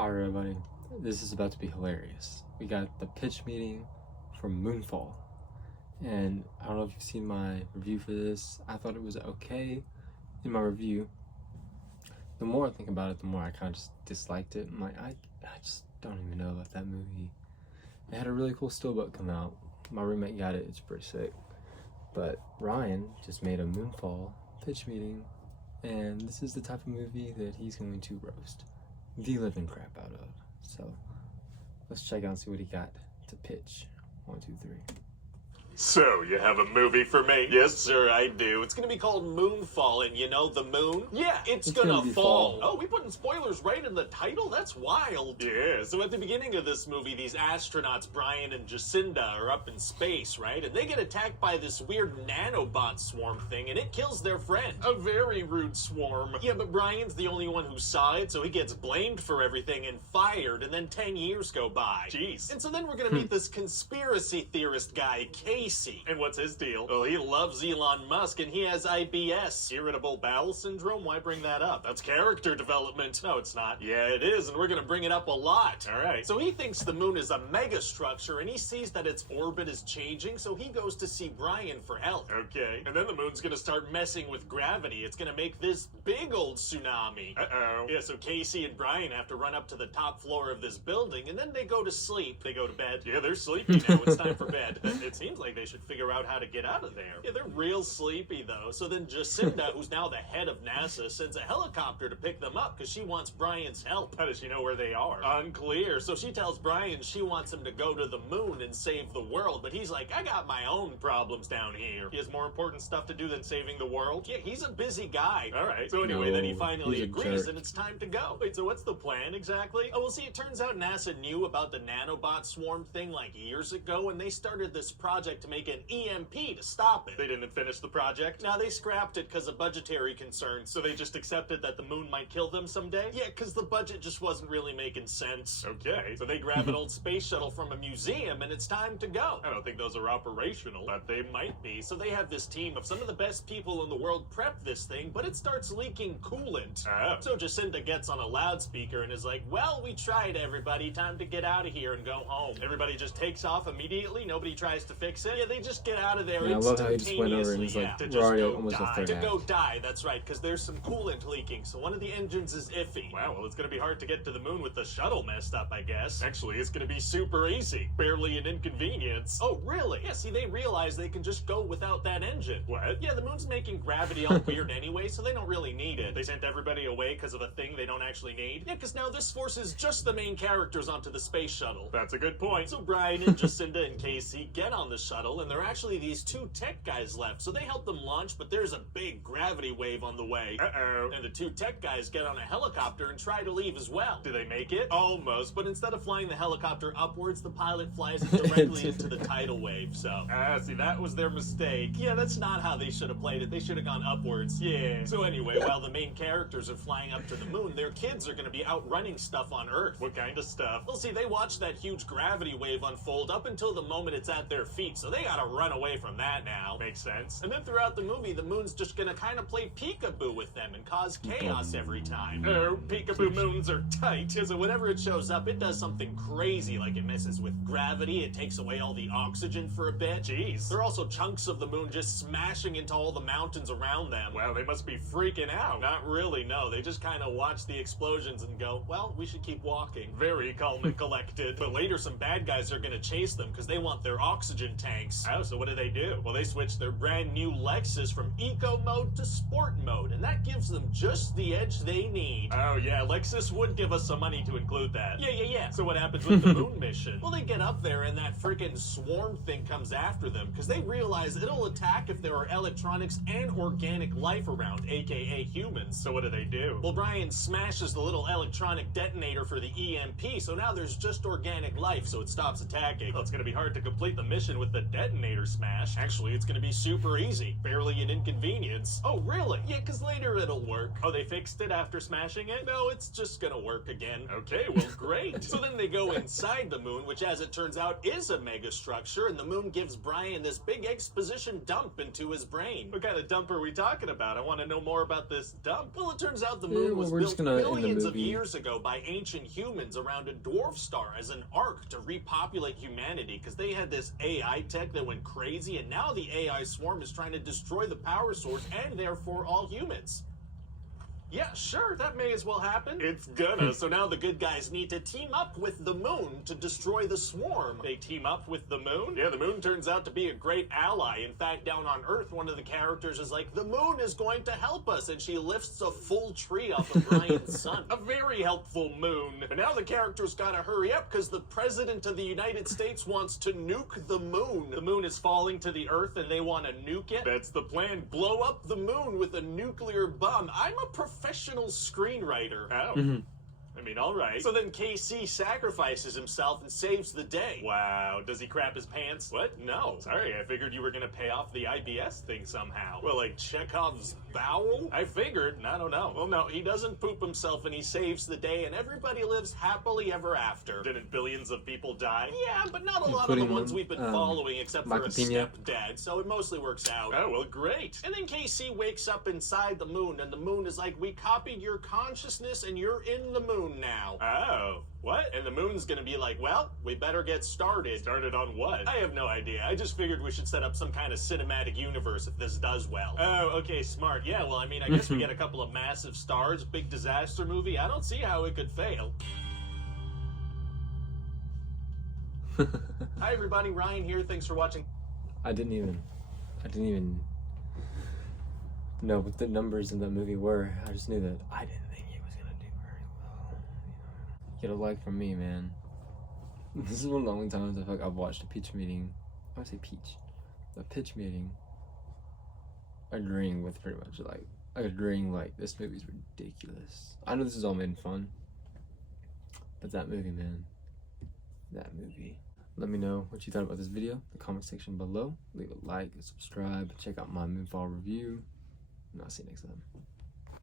Alright everybody, this is about to be hilarious. We got the pitch meeting from MoonFall, and I don't know if you've seen my review for this. I thought it was okay in my review. The more I think about it, the more I kind of just disliked it. I'm like, I just don't even know about that movie. It had a really cool steelbook come out. My roommate got it, it's pretty sick. But Ryan just made a MoonFall pitch meeting, and this is the type of movie that he's going to roast the living crap out of. So let's check out and see what he got to pitch. 1, 2, 3. So, you have a movie for me? Yes, sir, I do. It's gonna be called MoonFall, and you know the moon? Yeah, it's gonna fall. Oh, we putting spoilers right in the title? That's wild. Yeah, so at the beginning of this movie, these astronauts, Brian and Jacinda, are up in space, right? And they get attacked by this weird nanobot swarm thing, and it kills their friend. A very rude swarm. Yeah, but Brian's the only one who saw it, so he gets blamed for everything and fired, and then 10 years go by. Jeez. And so then we're gonna meet this conspiracy theorist guy, Casey. And what's his deal? Well, he loves Elon Musk, and he has IBS, irritable bowel syndrome. Why bring that up? That's character development. No, it's not. Yeah, it is, and we're gonna bring it up a lot. All right. So he thinks the moon is a megastructure, and he sees that its orbit is changing, so he goes to see Brian for help. Okay. And then the moon's gonna start messing with gravity. It's gonna make this big old tsunami. Uh-oh. Yeah, so Casey and Brian have to run up to the top floor of this building, and then they go to sleep. They go to bed. Yeah, they're sleepy now. It's time for bed. It seems like they should figure out how to get out of there. Yeah, they're real sleepy though. So then Jacinda, who's now the head of NASA, sends a helicopter to pick them up because she wants Brian's help. How does she know where they are? Unclear. So she tells Brian she wants him to go to the moon and save the world, but he's like, I got my own problems down here. He has more important stuff to do than saving the world. Yeah, he's a busy guy. All right. So anyway, then he finally agrees and it's time to go. Wait, so what's the plan exactly? Oh, well, see, it turns out NASA knew about the nanobot swarm thing like years ago, and they started this project to make an EMP to stop it. They didn't finish the project? No, they scrapped it because of budgetary concerns, so they just accepted that the moon might kill them someday? Yeah, because the budget just wasn't really making sense. Okay, so they grab an old space shuttle from a museum and it's time to go. I don't think those are operational, but they might be. So they have this team of some of the best people in the world prep this thing, but it starts leaking coolant. So Jacinda gets on a loudspeaker and is like, well, we tried, everybody. Time to get out of here and go home. Everybody just takes off immediately. Nobody tries to fix it. Yeah, they just get out of there I love how he just went over and he's like, to we're just already go almost die. a third To act. go die, that's right, because there's some coolant leaking, so one of the engines is iffy. Wow, well, it's gonna be hard to get to the moon with the shuttle messed up, I guess. Actually, it's gonna be super easy. Barely an inconvenience. Oh, really? Yeah, see, they realize they can just go without that engine. What? Yeah, the moon's making gravity all weird anyway, so they don't really need it. They sent everybody away because of a thing they don't actually need? Yeah, because now this forces just the main characters onto the space shuttle. That's a good point. So Brian and Jacinda and Casey get on the shuttle, and they're actually these two tech guys left, so they help them launch, but there's a big gravity wave on the way. Uh-oh. And the two tech guys get on a helicopter and try to leave as well. Do they make it? Almost, but instead of flying the helicopter upwards, the pilot flies it directly into the tidal wave, so. See, that was their mistake. Yeah, that's not how they should have played it. They should have gone upwards. Yeah. So anyway, while the main characters are flying up to the moon, their kids are gonna be outrunning stuff on Earth. What kind of stuff? Well, see, they watch that huge gravity wave unfold up until the moment it's at their feet, so they gotta run away from that now. Makes sense. And then throughout the movie, the moon's just gonna kind of play peekaboo with them and cause chaos every time. Oh, peekaboo moons are tight. So whenever it shows up, it does something crazy, like it messes with gravity, it takes away all the oxygen for a bit. Jeez. There are also chunks of the moon just smashing into all the mountains around them. Wow, they must be freaking out. Not really, no. They just kind of watch the explosions and go, well, we should keep walking. Very calm and collected. But later, some bad guys are gonna chase them because they want their oxygen tanks. Oh, so what do? Well, they switch their brand new Lexus from eco mode to sport mode, and that gives them just the edge they need. Oh yeah, Lexus would give us some money to include that. Yeah. So what happens with the moon mission? Well, they get up there and that freaking swarm thing comes after them because they realize it'll attack if there are electronics and organic life around, aka humans. So what do? Well, Brian smashes the little electronic detonator for the EMP, so now there's just organic life, so it stops attacking. Well, it's gonna be hard to complete the mission with the detonator smash. Actually, it's gonna be super easy. Barely an inconvenience. Oh, really? Yeah, because later it'll work. Oh, they fixed it after smashing it? No, it's just gonna work again. Okay, well, great. So then they go inside the moon, which as it turns out is a mega structure, and the moon gives Brian this big exposition dump into his brain. What kind of dump are we talking about? I want to know more about this dump. Well, it turns out the moon was built billions of years ago by ancient humans around a dwarf star as an ark to repopulate humanity, because they had this AI tech that went crazy, and now the AI swarm is trying to destroy the power source and therefore all humans. Yeah, sure, that may as well happen. It's gonna. So now the good guys need to team up with the moon to destroy the swarm. They team up with the moon? Yeah, the moon turns out to be a great ally. In fact, down on Earth, one of the characters is like, the moon is going to help us, and she lifts a full tree off of Brian's sun. A very helpful moon. But now the characters gotta hurry up, because the President of the United States wants to nuke the moon. The moon is falling to the Earth, and they want to nuke it. That's the plan. Blow up the moon with a nuclear bomb. I'm a professional screenwriter. Oh. I mean, all right. So then KC sacrifices himself and saves the day. Wow. Does he crap his pants? What? No. Sorry, I figured you were gonna pay off the IBS thing somehow. Well, like Chekhov's bowel? I figured. I don't know. Well, no, he doesn't poop himself and he saves the day and everybody lives happily ever after. Didn't billions of people die? Yeah, but not a lot of the ones we've been following except for a stepdad, so it mostly works out. Oh, well, great. And then KC wakes up inside the moon and the moon is like, we copied your consciousness and you're in the moon now. Oh, what? And the moon's gonna be like, well, we better get started. Started on what? I have no idea. I just figured we should set up some kind of cinematic universe if this does well. Oh, okay, smart. Yeah, well, I mean, I guess we get a couple of massive stars, big disaster movie. I don't see how it could fail. Hi, everybody. Ryan here. Thanks for watching. I didn't even know what the numbers in that movie were. I just knew that I didn't think it was gonna do very well. Get a like from me, man. This is one of the only times I feel like I've watched a pitch meeting. I would say a pitch meeting. Agreeing with pretty much agreeing like this movie's ridiculous. I know this is all made in fun, but that movie, man, that movie. Let me know what you thought about this video in the comment section below. Leave a like, subscribe, check out my MoonFall review, and I'll see you next time.